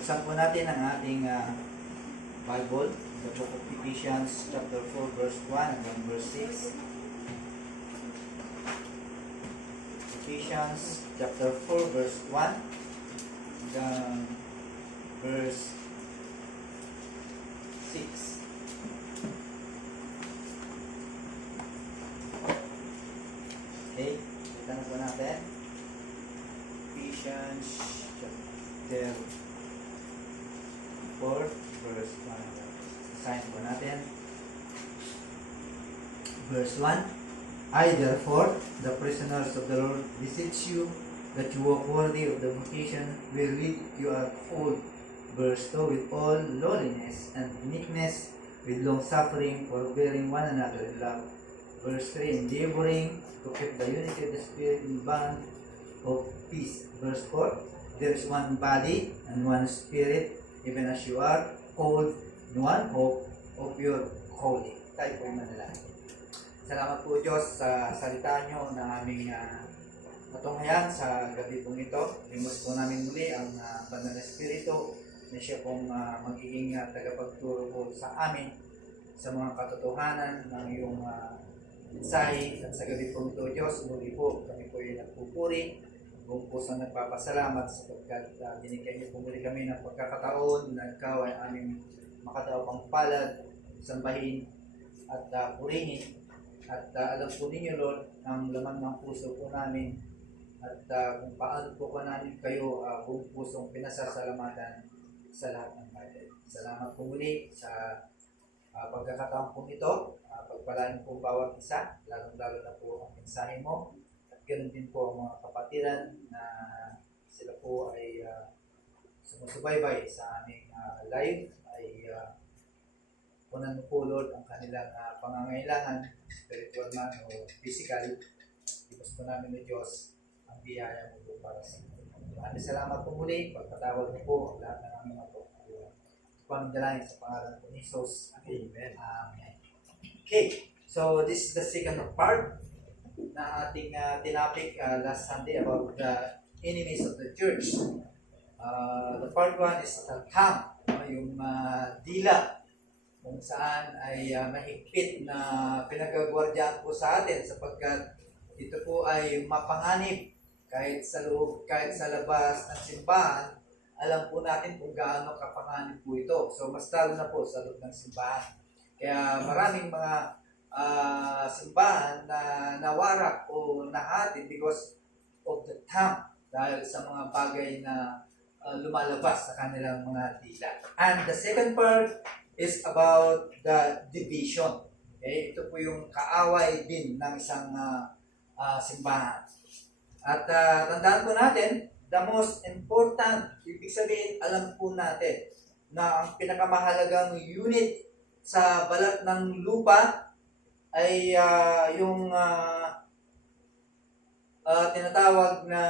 Buksan po natin ang ating Bible, the book of Ephesians chapter 4 verse 1 hanggang verse 6. Ephesians chapter 4 verse 1 hanggang verse 6. Okay, kita na po natin. Ephesians chapter 4 verse 1. Sign po natin. Verse 1. I therefore, the prisoners of the Lord, beseech you that you walk worthy of the vocation wherewith you are called. Verse 2. With all lowliness and meekness, with long suffering, forbearing one another in love. Verse 3. Endeavoring to keep the unity of the Spirit in bond of peace. Verse 4. There is one body and one Spirit, even as you are called in one hope of your calling. Tayo po yung manalangin. Salamat po Diyos sa salita nyo na aming matunghayan sa gabi pong ito. Limos po namin muli ang Banal na Espiritu na siya pong magiging tagapagturo po sa amin sa mga katotohanan ng iyong mensahe. At sa gabi pong ito Diyos, muli po kami po yung nagpupuri. Buong puso nagpapasalamat sapagkat binigyan niyo po muli kami ng pagkakataon na ikaw ay aming makadaupang palad, sambahin at purihin. At alam po ninyo, Lord, ang laman ng puso po namin at kung paano po ka namin kayo buong pusong pinasasalamatan sa lahat ng bagay. Salamat po muli sa pagkakataon po ito. Pagpalain po bawat isa, lalong-lalo na po ang mensahe mo. At ganoon din po ang mga kapatiran na sila po ay sumusubaybay sa aming live ay unan po, Lord, ang kanilang pangangailangan, spiritual man o physical. Ibig po namin ng Diyos ang biyaya mo po para sa inyo. Maraming salamat po muli. Pagpatawad mo po ang lahat ng aming mga pangdalain sa pangalan po ni Jesus. Amen. Amen. Okay, so this is the second part na ating tinapik last Sunday about the enemies of the church. The part 1 is the tongue, yung dila, kung saan ay mahigpit na pinagagwardiyan po sa atin sapagkat ito po ay mapanganib kahit sa loob, kahit sa labas ng simbahan. Alam po natin kung gaano kapanganib po ito. So mas lalo na po sa loob ng simbahan. Kaya maraming mga simbahan na nawarak o nahati because of the tongue dahil sa mga bagay na lumalabas sa kanilang mga dila. And the second part is about the division. Okay? Ito po yung kaaway din ng isang simbahan. At tandaan po natin, the most important, ibig sabihin, alam po natin na ang pinakamahalagang unit sa balat ng lupa ay yung tinatawag na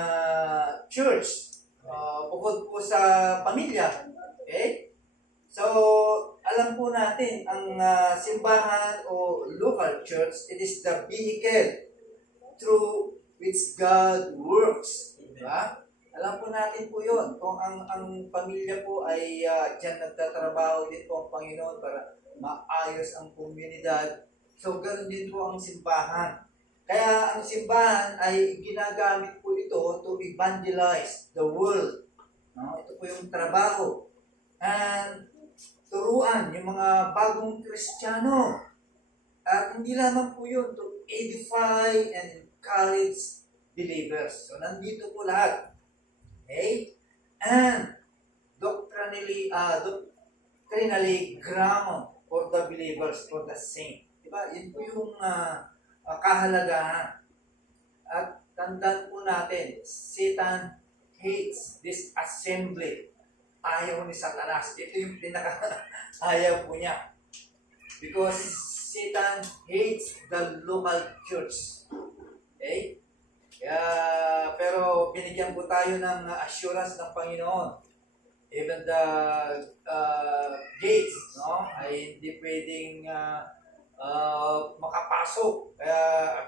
church. Bukod po sa pamilya. Okay? So, alam po natin, ang simbahan o local church, it is the vehicle through which God works. Diba? Alam po natin po yun. Kung ang pamilya po ay dyan nagtatrabaho din po ang Panginoon para maayos ang komunidad. So, ganoon din po ang simbahan. Kaya ang simbahan ay ginagamit po ito to evangelize the world. No? Ito po yung trabaho. And turuan yung mga bagong Kristiyano. At hindi lamang po yun to edify and encourage believers. So, nandito po lahat. Okay? And doctrinally ground for the believers, for the saint. Diba? Yun po yung kahalagahan. At tandaan po natin, Satan hates this assembly. Ayaw ni Satanas. Ito yung pinaka-ayaw po niya. Because Satan hates the local church. Okay? Pero binigyan po tayo ng assurance ng Panginoon. Even the gates, no, ay hindi pwedeng makapasok.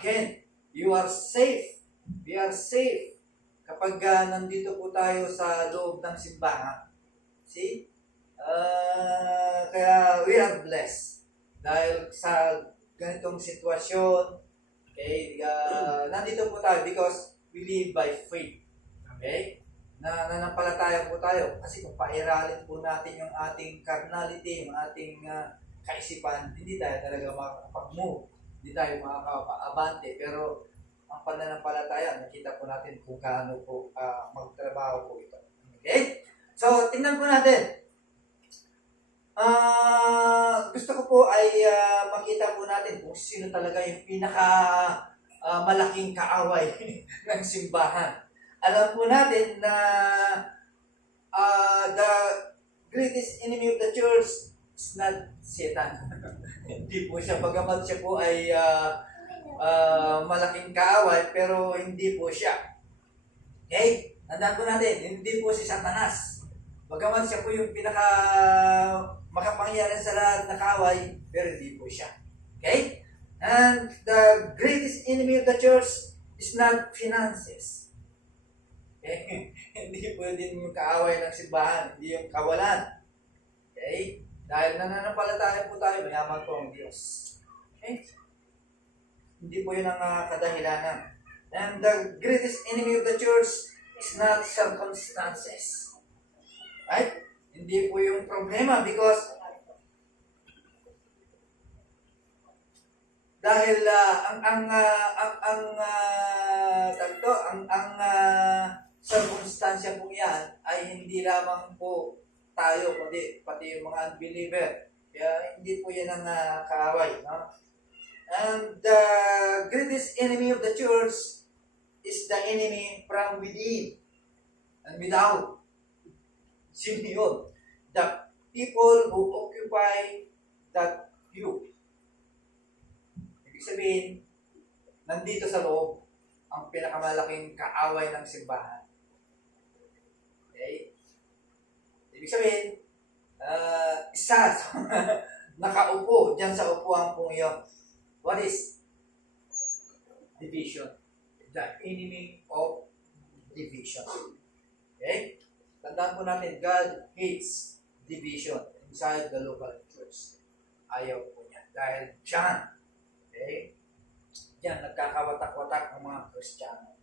Again, you are safe. We are safe kapag nandito po tayo sa loob ng simbahan. See? Kaya we are blessed. Dahil sa ganitong sitwasyon, okay, nandito po tayo because we live by faith. Okay? Nananampalataya po tayo. Kasi kung pairalin po natin yung ating carnality, yung ating kaisipan, hindi tayo talaga makakapag-move. Hindi tayo makakapaabante. Pero ang pananampalataya, nakita po natin kung gaano po magtrabaho po ito. Okay? So, tingnan po natin. Gusto ko po ay makita po natin kung sino talaga yung pinaka malaking kaaway ng simbahan. Alam po natin na the greatest enemy of the church is not Satan. Hindi po siya, bagamat siya po ay malaking kaaway, pero hindi po siya. Okay? Tandaan po natin, hindi po si Satanas. Bagaman siya po yung pinaka makapangyarihan sa lahat na kaaway, pero hindi po siya. Okay? And the greatest enemy of the church is not finances. Okay? Hindi po din yung kaaway ng simbahan, hindi yung kawalan. Okay? Dahil nananampalataya po tayo, mayaman po ang Diyos. Okay? Hindi po yun ang kadahilanan. And the greatest enemy of the church is not circumstances. Right? Hindi po yung problema because dahil ang circumstansya po yan ay hindi lamang po tayo, kundi pati yung mga unbeliever. Kaya hindi po yan ang kaaway. No? And the greatest enemy of the church is the enemy from within and without. Sino yun? The people who occupy that pew. Ibig sabihin, nandito sa loob ang pinakamalaking kaaway ng simbahan. Okay? Ibig sabihin, isa nakaupo dyan sa upuan pong yun. What is? Division. The enemy of division. Okay? Tandaan po natin, God hates division inside the local church. Ayaw po niya. Dahil dyan, okay? Diyan, nagkakawatak-watak ng mga Kristiyano.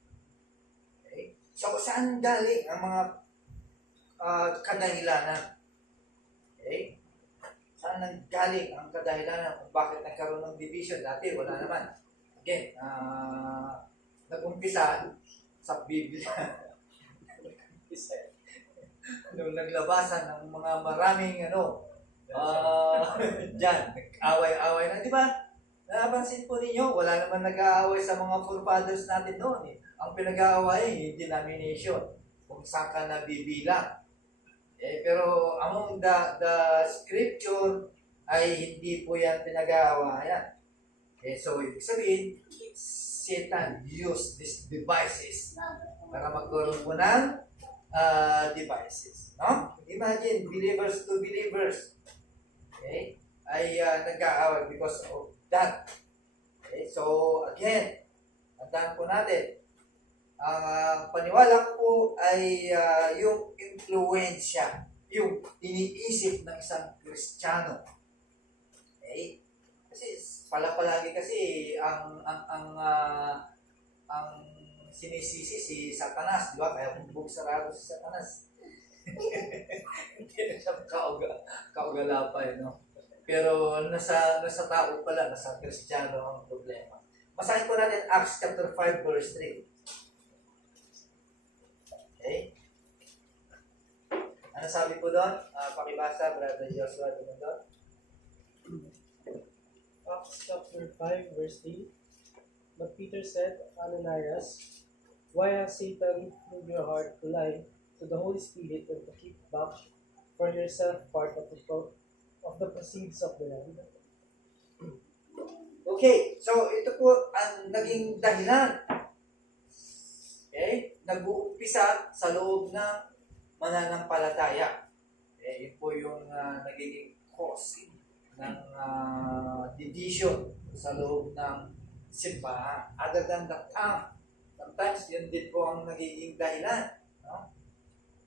Okay? So, saan galing ang mga kadahilanan? Okay? Saan nanggaling ang kadahilanan kung bakit nagkaroon ng division? Dati, wala naman. Again, nag-umpisa sa Biblia. Nung naglabasan ng mga maraming dyan, nag-away-away na, di ba? Napansin po ninyo, wala naman nag-aaway sa mga forefathers natin noon. Ang pinag-aaway, yung denomination, kung saan ka nabibilang. Pero among the scripture ay hindi po yan pinag-aawayan. So, ibig sabihin, Satan used these devices para magkaroon po ng devices. No? Imagine, believers to believers. Okay? Ay nag-aaway because of that. Okay? So, again, tandaan po natin, ang paniwala ko po ay yung influensya, yung iniisip ng isang Kristiyano. Okay? Kasi palagi kasi ang sinisisi si Satanas, di ba? Kaya bumbog sarado si Satanas. Hindi na siya kaugala pa, no? Pero nasa tao pala, nasa Kristiyano ang problema. Basahin po natin Acts chapter 5 verse 3. Okay? Ano sabi po doon? Pakibasa, Brother Joshua, doon. Acts chapter 5 verse 3. But Peter said, Ananias, why has Satan filled your heart to lie to the Holy Spirit and to keep back for yourself part of the proceeds of the land? Okay, so ito po ang naging dahilan. Okay? Nag-uumpisa sa loob ng mananampalataya. Okay? Yun po yung nagiging cause ng division sa loob ng simbahan. Other than the tongue, sometimes yun din po ang nagiging dahilan. No?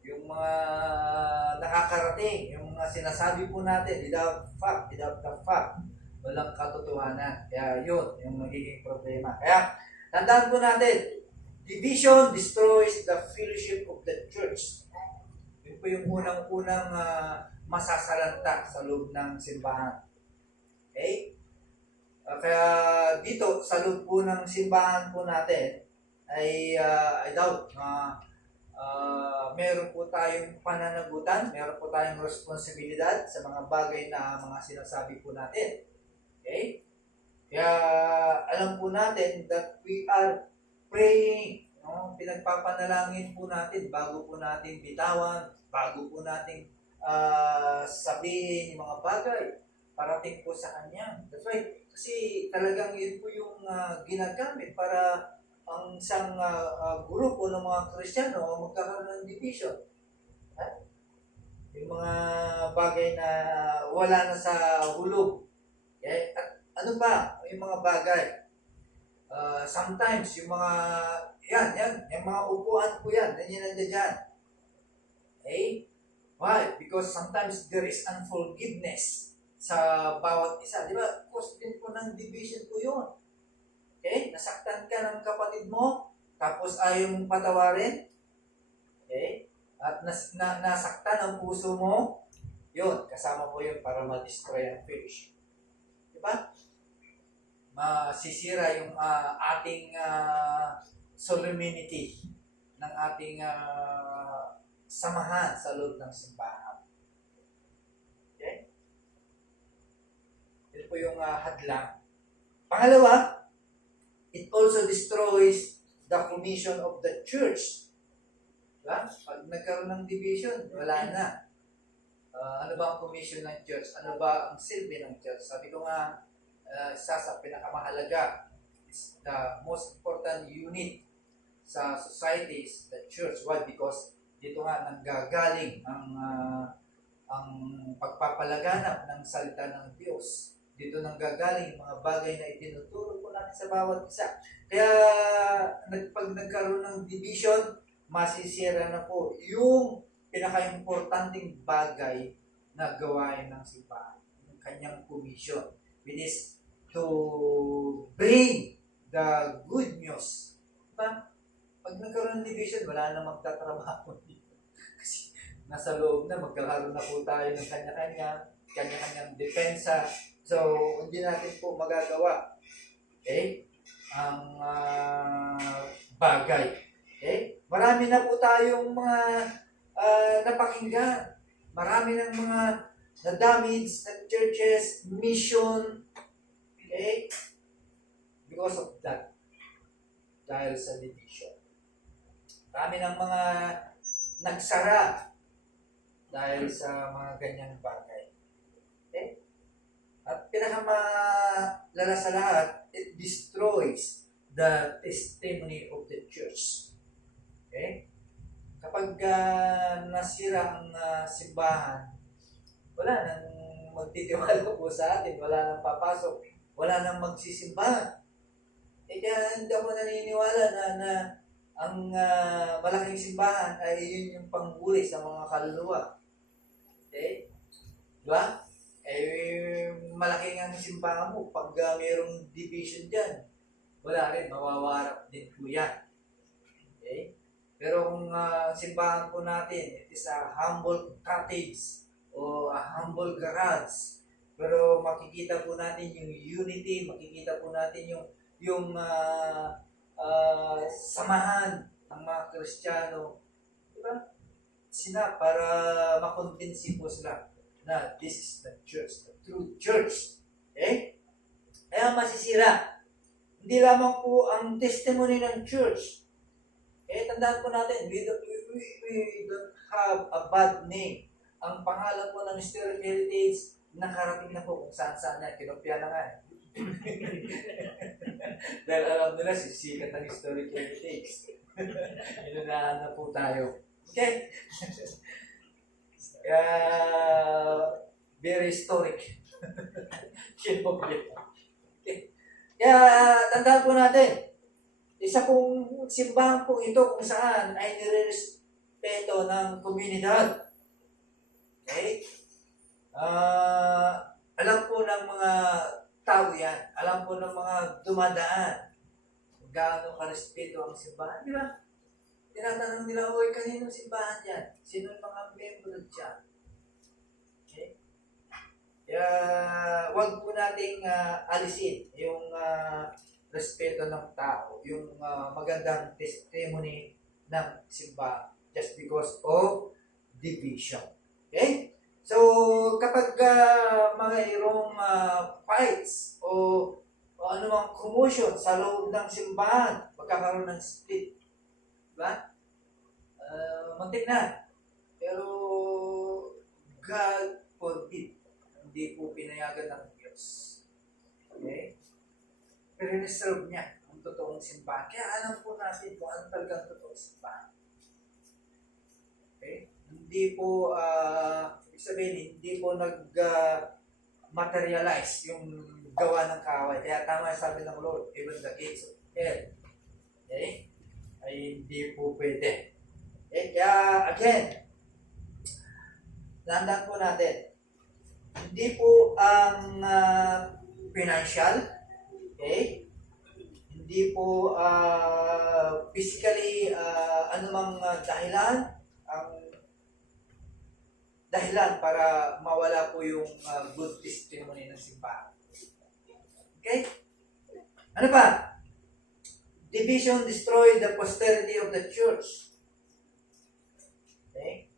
yung mga nakakarating, yung mga sinasabi po natin without the fact, walang katotohanan. Kaya yun, yung magiging problema. Kaya, tandaan po natin, division destroys the fellowship of the church. Yun po yung unang-unang masasalanta sa loob ng simbahan. Okay? Kaya dito, sa loob po ng simbahan po natin, ay I doubt na meron po tayong pananagutan, meron po tayong responsibilidad sa mga bagay na mga sinasabi po natin. Okay? Kaya alam po natin that we are praying, no? Pinagpapanalangin po natin bago po natin bitawan, bago po natin sabihin yung mga bagay parating po sa Kanya. That's why, kasi talagang yun po yung ginagamit para ang isang grupo ng mga Kristiyano magkakaroon ng division. Yung mga bagay na wala na sa hulog. Okay? At ano ba yung mga bagay? Sometimes yung mga yung mga upuan po yan, nandiyan dyan. Okay? Why? Because sometimes there is unforgiveness sa bawat isa. Di ba? Cause din po ng division po yun. Okay? Nasaktan ka ng kapatid mo, tapos ayaw mong patawarin. Okay? At nasaktan ang puso mo, yun, kasama po yun para ma-destroy ang fellowship. Di ba? Masisira yung ating solemnity ng ating samahan sa loob ng simbahan. Okay? Ito po yung hadlang. Pangalawa, it also destroys the commission of the church. Diba? Pag nagkaroon ng division, wala na. Ano ba ang commission ng church? Ano ba ang silbi ng church? Sabi ko nga, isa sa pinakamahalaga, is the most important unit sa society is the church. Why? Because dito nga nanggagaling ang pagpapalaganap ng salita ng Diyos. Dito nanggagaling yung mga bagay na itinuturo po natin sa bawat isa. Kaya pag nagkaroon ng division, masisira na po yung pinaka-importanting bagay na gawain ng simbahan, yung kanyang commission, which is to bring the good news. Diba? Pag nagkaroon ng division, wala na magtatrabaho dito. Kasi nasa loob na, magkakaroon na po tayo ng kanya-kanyang depensa. So, hindi natin po magagawa. Okay? Ang bagay. Okay? Marami na po tayong mga napakinggan. Marami ng mga na-damage na churches, mission. Okay? Because of that. Dahil sa division. Marami ng mga nagsara dahil sa mga ganyang bagay. Okay? At pinakamalala sa lahat, it destroys the testimony of the church. Okay? Kapag nasira ang simbahan, wala nang magtitiwala po sa atin, wala nang papasok, wala nang magsisimba. Kaya hindi ako naniniwala na ang malaking simbahan ay yun yung panghuli sa mga kaluluwa. Okay? Diba? Malaking ang simbahan mo. Pag mayroong division dyan, wala rin, mawawarap din po yan. Okay? Pero kung simbahan po natin, it is a humble cottage o a humble garage. Pero makikita po natin yung unity, makikita po natin yung samahan ng mga Kristiyano. Diba? Sila para makonvinsi po sila na this is the church, the true church. Okay? Kaya masisira. Hindi lamang po ang testimony ng church. Tandaan po natin, we don't have a bad name. Ang pangalan po ng historic heritage, nakarating na po kung saan-saan yan. Kinopya na nga. Dahil alam nila, sisikat ng historic heritage. Inunahan na po tayo. Okay? Very historic. Kinopya. Okay? Kaya, tandaan po natin, isa pong simbahan po ito kung saan ay respeto ng komunidad. Okay? Alam po ng mga tao yan. Alam po ng mga dumadaan kung gaano karespeto ang simbahan. Di ba? Tinatanong nila, oy, kaninong simbahan yan? Sino yung mga membro dyan? Okay? Kaya, wag po nating alisin yung respeto ng tao, yung magandang testimony ng simbahan just because of division. Okay? So, kapag mayroong fights o anumang commotion sa loob ng simbahan, magkakaroon ng split. Diba? Muntik na. Pero, God forbid, hindi po pinayagan ng Diyos. Okay? Pero niserve niya ang totoong simbahan. Kaya alam po natin kung ano talagang totoong simbahan. Okay? Hindi po, ibig sabihin, hindi po nag-materialize yung gawa ng kaaway. Kaya tama sabi ng Lord, even the gates of hell, okay, ay hindi po pwede. Okay? Kaya, again, tandaan po natin, hindi po ang financial, okay, hindi po physically anumang dahilan ang dahilan para mawala po yung good testimony ng simbahan. Okay? Ano pa? Division destroy the posterity of the church. Okay?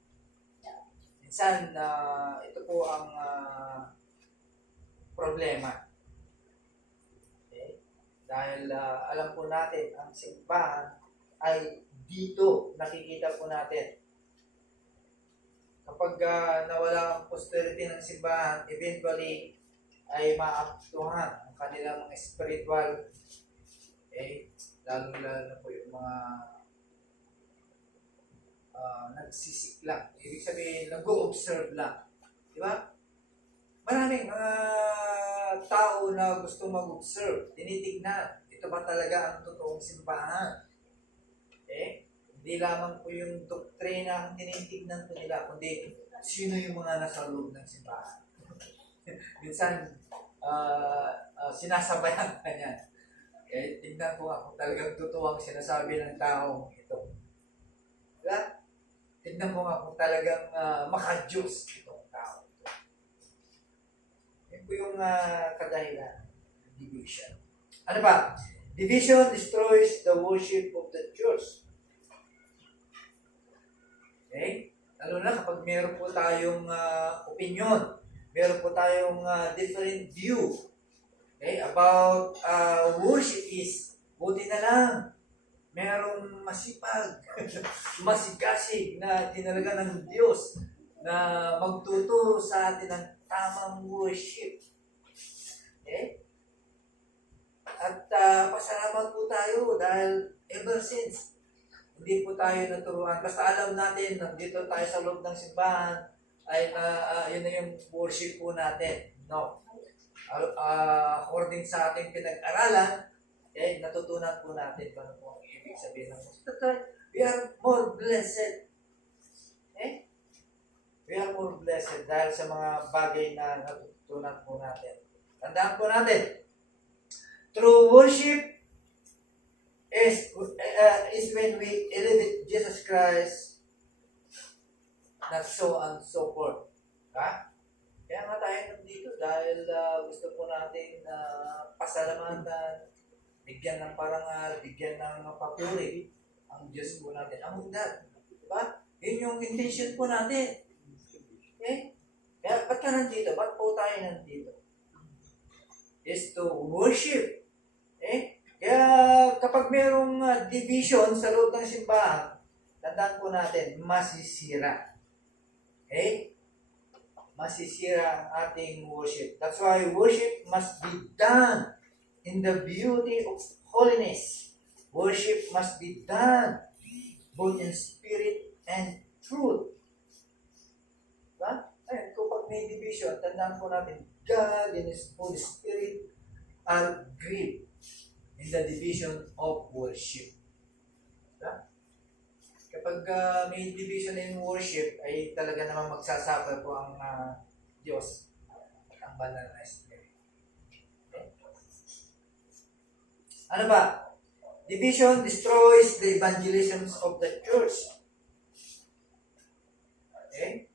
Minsan, ito po ang problema. Okay? Dahil alam po natin, ang simbahan ay dito nakikita po natin. Kapag nawala ang posterity ng simbahan, eventually ay maapektuhan ang kanilang mga spiritual, okay? Lalo na po yung mga nagsisik lang. Ibig sabihin, nag-o-observe lang. Di ba? Maraming mga tao na gusto mag-observe, tinitignan, ito ba talaga ang totoong simbahan? Okay? Hindi lamang po yung doktrina ang tinitignan po nila, kundi sino yung mga nasa loob ng simbahan. Minsan, sinasabayan ka niyan. Okay? Tignan ko kung talagang totoo ang sinasabi ng taong ito. Diba? Tignan mo nga kung talagang maka-Diyos itong tao ito. Yan po yung kadahilan. Division. Ano ba? Division destroys the worship of the church. Okay? Lalo na kapag meron po tayong opinion, meron po tayong different view, okay, about worship is, buti na lang, merong masipag, masigasig na tinalaga ng Diyos na magtuturo sa atin ng tamang worship. Okay? At pasalamat po tayo dahil ever since, hindi po tayo naturuan. Basta alam natin, nandito tayo sa loob ng simbahan, ay yun na yung worship po natin. No. According sa ating pinag-aralan, natutunan po natin kung ano po ang ibig sabihin ng worship. We are more blessed. Okay? We are more blessed dahil sa mga bagay na natutunan po natin. Tandaan po natin, true worship is when we elevate Jesus Christ, not so and so forth. Ha? Kaya nga tayo nandito dahil gusto po natin pasalamatan, bigyan ng parangal, bigyan ng papuri ang Diyos po natin. Ang God. Diba? Yun yung intention po natin. Okay? Kaya ba't ka nandito? Ba't po tayo nandito? Is to worship. Okay? Kaya kapag mayroong division sa loob ng simbahan, tandaan po natin, masisira. Okay? Masisira ang ating worship. That's why worship must be done in the beauty of holiness. Worship must be done both in spirit and truth. Diba? Ayun, kapag may division, tandaan po natin, God and His Holy Spirit are grieved in the division of worship. Diba? Kapag Pag may division in worship, ay talaga naman magsasuffer po ang Diyos at ang banal na Espiritu. Okay? Ano ba? Division destroys the evangelism of the church. Okay?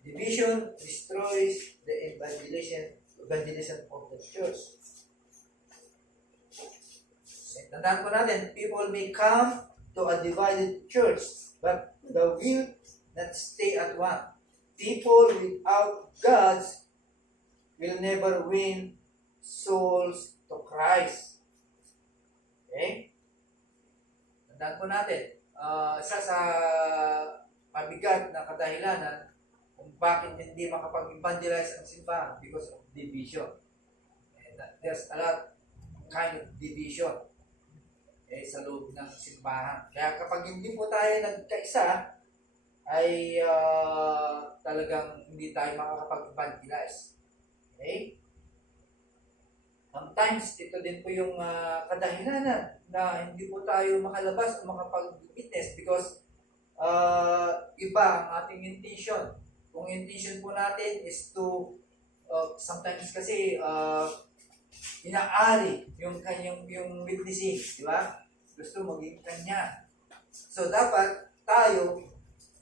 Division destroys the evangelism of the church. Okay, tandaan po natin, people may come to a divided church, but the will not stay at one. People without God's will never win souls to Christ. Okay? Tandaan po natin, isa sa mabigat na kadahilanan kung bakit hindi makapag-evangelize ang simbahan because of division. And there's a lot kind of division sa loob ng simbahan. Kaya kapag hindi po tayo nagkaisa, ay talagang hindi tayo makakapag-evangelize. Okay? Sometimes, ito din po yung kadahilanan na hindi po tayo makalabas o makapag-witness because iba ang ating intention. Kung intention po natin is to, sometimes kasi, inaari yung kanyang yung witnessing, di ba? Gusto maging kanya. So, dapat tayo,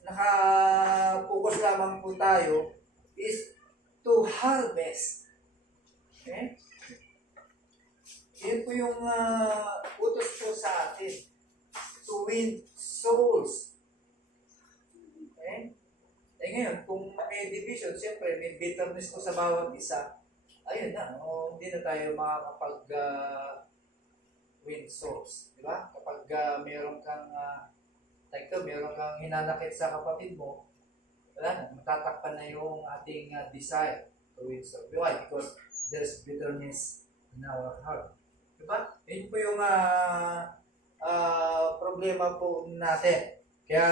naka-focus lamang po tayo is to harvest. Okay? Yan po yung utos po sa atin. To win souls. Okay? Eh ngayon, kung may division, siyempre may bitterness po sa bawat isa, ayun na, hindi na tayo makakapag win souls. Di ba? Kapag meron kang meron kang hinanakit sa kapatid mo, wala na, matatakpan na yung ating desire to win souls. Why? Because there's bitterness in our heart. Di ba? Yun po yung problema po natin. Kaya,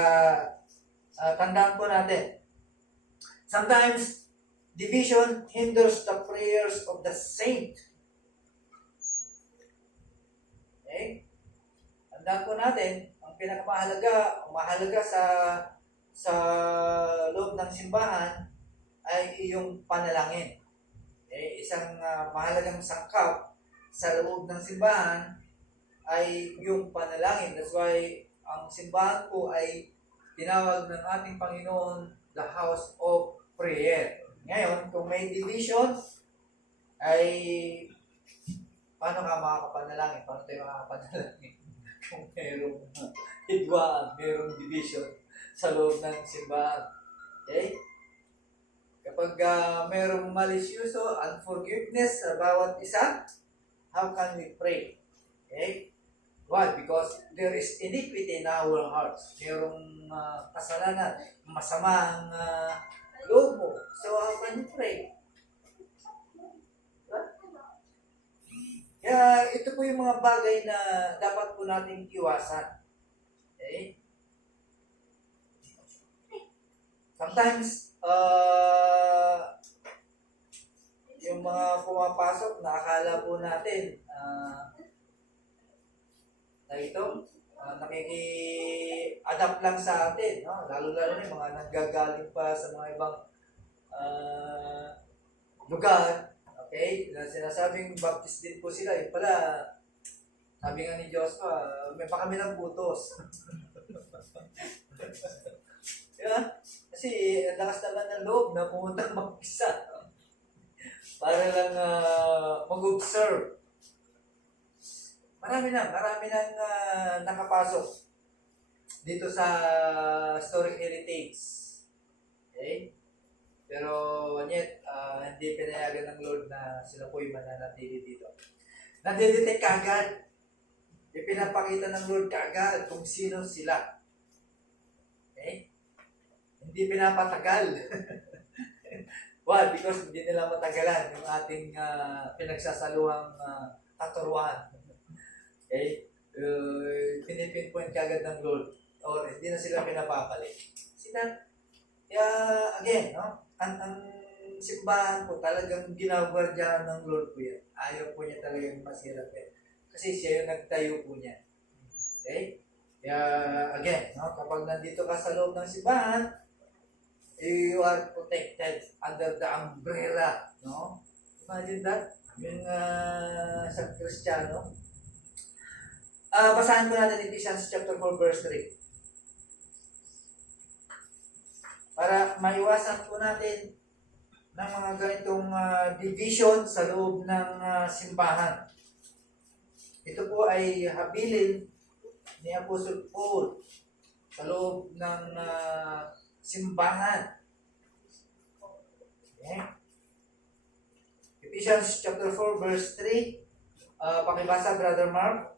tandaan po natin, sometimes, division hinders the prayers of the saint. Okay? Tandaan po natin, ang mahalaga sa loob ng simbahan ay iyong panalangin. Okay? Isang mahalagang sangkap sa loob ng simbahan ay yung panalangin. That's why ang simbahan po ay tinawag ng ating Panginoon the house of prayer. Ngayon, kung may division, ay paano ka makakapanalangin? Paano tayo makakapanalangin? Kung mayroong hidwaan, mayroong division sa loob ng simbahan. Okay? Kapag mayroong malisyoso, unforgiveness sa bawat isa, how can we pray? Okay? Why? Because there is iniquity in our hearts. Mayroong kasalanan, masamang loob mo. So, how can you pray? Diba? Kaya, ito po yung mga bagay na dapat po nating iwasan. Okay? Sometimes, yung mga pumapasok, nakakala po natin, na ito, nakiki-adapt lang sa atin, no? Lalo-lalo na yung mga nanggagaling pa sa mga ibang lugar, okay? Na sinasabing baptist din po sila, yun pala, sabi nga ni Diyos pa, may pa kami ng butos. Diba? Kasi ang lakas naman ng loob na pumunta mag-isa para lang mag-observe. Marami nang nakapasok dito sa historic heritage. Okay? Pero yet, hindi pinayagan ng Lord na sila po'y mananatili dito. Nadidetect kaagad. Ipinapakita ng Lord kaagad kung sino sila. Okay? Hindi pinapatagal. Why? Because hindi nila matagalan yung ating pinagsasaluhang katuruan. Okay? Pinipinpoint kagad ng Lord or hindi na sila pinapapalik. Kaya, again, no? Ang simbahan po talagang ginagwardyahan ng Lord po yan. Ayaw po niya talagang masira po yan. Kasi siya yung nagtayo po niya. Okay? Kaya, again, no, kapag nandito ka sa loob ng simbahan, you are protected under the umbrella, no? Imagine that, yung sa Kristiyano. Basahin ko natin Ephesians chapter 4 verse 3. Para maiwasan po natin ng mga ganitong division sa loob ng simbahan. Ito po ay habilin ni Apostle Paul sa loob ng simbahan. Okay? Ephesians chapter 4 verse 3. Pakibasa, Brother Mark.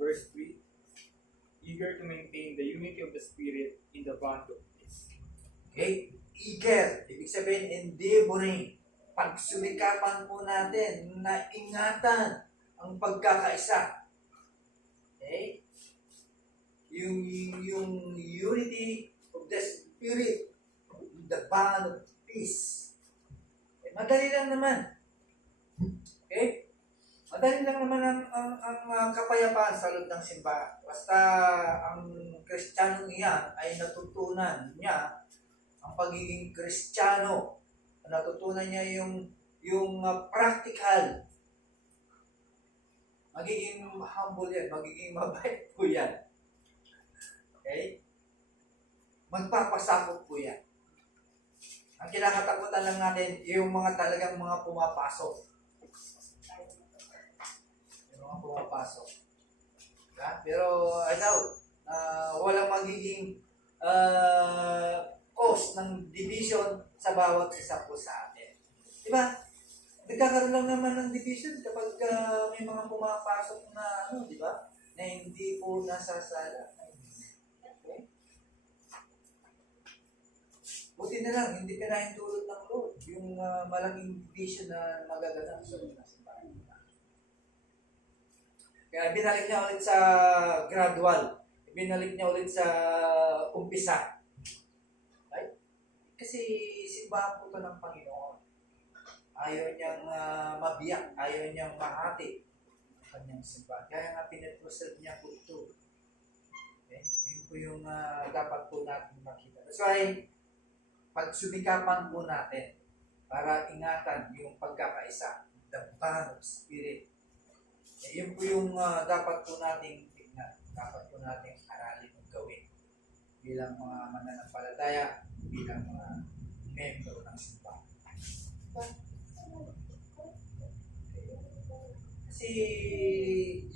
Verse 3, eager to maintain the unity of the Spirit in the bond of peace. Okay? Eager. Ibig sabihin, endeavoring. Pagsumikapan po natin na ingatan ang pagkakaisa. Okay? Yung unity of the Spirit in the bond of peace. Okay? Madali lang naman. Okay? Madali lang naman ang kapayapaan sa loob ng simbahan. Basta ang Kristiyanong iyan ay natutunan niya ang pagiging Kristiyano. Natutunan niya yung practical. Magiging humble yan, magiging mabait po yan. Okay? Magpapasakot po yan. Ang kinakatakutan lang natin, yung mga talagang mga pumapasok. Pumapasok. Pero I doubt walang magiging cause ng division sa bawat isa po sa atin. Diba? Nagkakaroon lang naman ng division kapag may mga pumapasok na diba? Na hindi po nasasala. Okay? Buti na lang, hindi pinahintulot ng Lord yung malaking division na magaganap sa mga simbahan. Kaya binalik niya ulit sa gradual. Binalik niya ulit sa umpisa. Right? Kasi simbahan po ito ng Panginoon. Ayaw niyang mabiyak. Ayaw niyang mahati ang kanyang simbahan. Kaya nga pinag-proceed niya po ito. Okay? Yun po yung dapat po natin makita. That's why, pagsumikapan po natin para ingatan yung pagkakaisa. The bond of spirit. Yun po yung dapat po nating tignan, dapat po nating aralin at gawin bilang mga mananampalataya, bilang mga membro ng simbahan. Kasi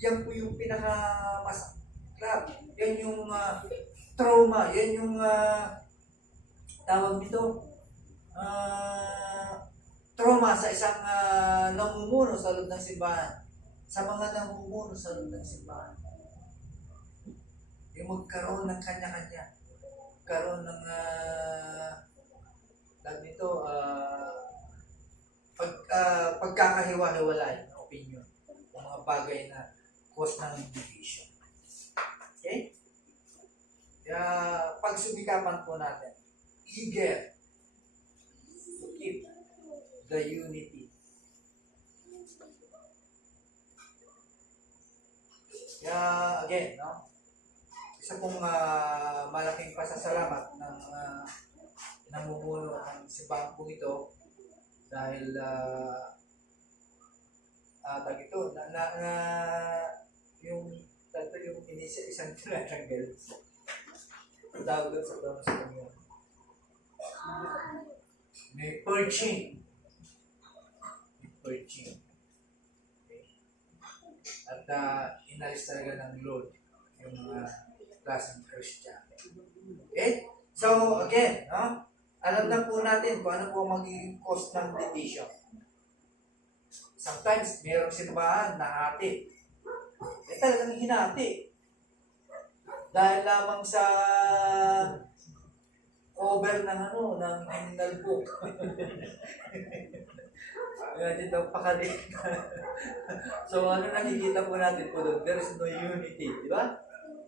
yan po yung pinaka-mas yan yung trauma, yan yung tawag nito, trauma sa isang namumuno sa loob ng simbahan. Sa mga namumuno sa loob ng simbahan. Yung magkaroon ng kanya-kanya. Magkaroon ng pagkakahiwa-hiwalay ng opinion. Yung mga bagay na cause ng division. Okay? Kaya pagsumikapan po natin, eager to keep the unity. Kaya, again, no? Isa pong malaking pasasalamat ng namumuno ng simbahan po ito dahil yung isang tinatanggal. Tawag doon sa doon sa kanya. May purging. At inalis talaga ng Lord yung klaseng Christian. Okay? So, again, no? Alam na po natin kung ano po magiging cause ng division. Sometimes, mayroong simbahan na hati. Talagang hinati. Dahil lamang sa over ng ng hymnal book. Imagine daw pakalit. So, ano nakikita po natin po doon? There is no unity, di ba?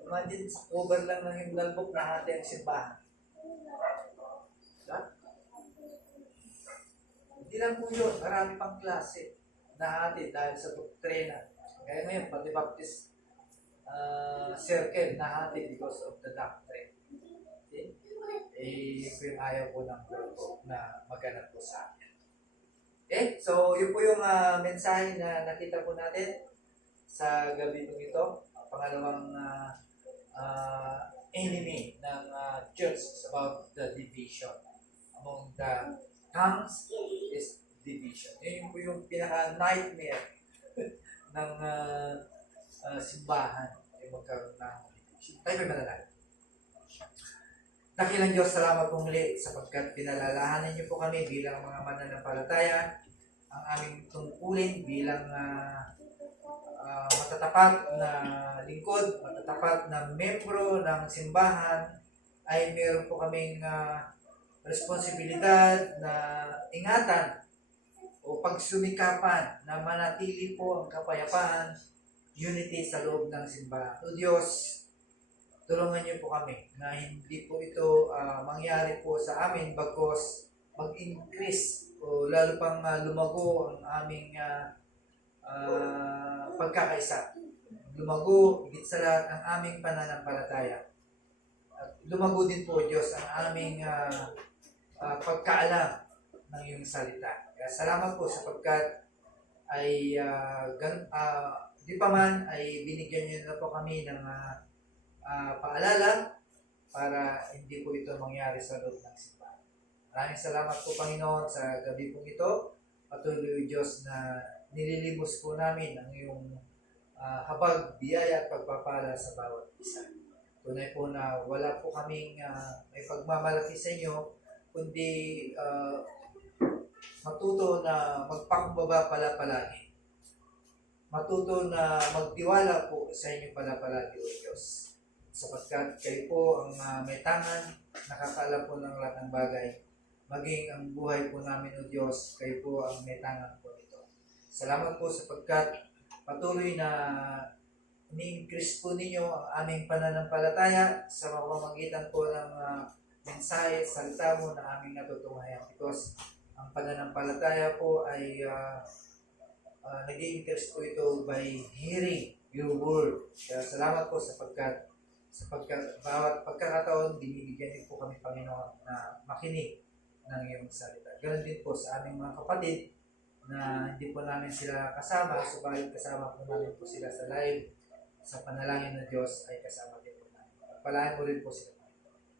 Imagine, over lang ng hymnal book na hati ang simbahan. Diba? Hindi lang po yun. Marami pang klase na hati dahil sa doktrina. Kaya ngayon, pati Baptist, circle na hati because of the doctrine. Okay? Eh, yung ayaw po ng Lord po na maganap po sa amin. Okay? So, yun po yung mensahe na nakita po natin sa gabi po ito. Ang pangalawang enemy ng church is about the division. Among the tongues is division. Yun po yung pinaka-nightmare ng simbahan. Yung magkaroon ng division. Tayo may manalangin. Dakilang Diyos, salamat po muli sapagkat pinalalahanan niyo po kami bilang mga mananampalataya, ang aming tungkulin bilang matatapat na lingkod, matatapat na membro ng simbahan, ay meron po kaming responsibilidad na ingatan o pagsumikapan na manatili po ang kapayapaan, unity sa loob ng simbahan. O Diyos, tulungan niyo po kami na hindi po ito mangyari po sa amin bagkos mag-increase o lalo pang lumago ang aming pagkakaisa. Lumago, higit sa lahat, ang aming pananampalataya. At lumago din po, Diyos, ang aming pagkaalam ng iyong salita. Kaya salamat po sapagkat ay di pa man ay binigyan niyo na po kami ng paalala para hindi po ito mangyari sa loob ng simbahan. Maraming salamat po, Panginoon, sa gabi pong ito. Patuloy, Diyos, na nililimos po namin ang iyong habag, biyaya at pagpapala sa bawat isa. Tunay po na wala po kaming may pagmamalaki sa inyo, kundi matuto na magpakumbaba pala palagi. Matuto na magtiwala po sa inyo pala palagi, O Diyos. Sapagkat kayo po ang may tangan, nakakaalam po ng lahat ng bagay. Maging ang buhay po namin, O Diyos, kayo po ang may tangan po nito. Salamat po sapagkat patuloy na ni-increase po ninyo ang aming pananampalataya sa pamamagitan po ng mensahe, salita mo na aming natutunghayan. Because ang pananampalataya po ay nag-i-increase po ito by hearing your word. Kaya salamat po sapagkat bawat pagkakataon, binibigyan din po kami, Panginoon, na makinig ng iyong salita. Ganon din po sa aming mga kapatid na hindi po namin sila kasama, subalit kasama po namin po sila sa live, sa panalangin ng Diyos ay kasama din po namin. Pagpalain mo rin po sila.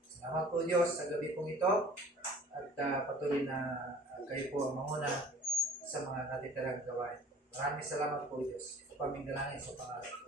Salamat po, Diyos, sa gabi pong ito at patuloy na kayo po ang manguna sa mga natitirang gawain. Maraming salamat po, Diyos. Ito pa aming dalangin sa pangalan.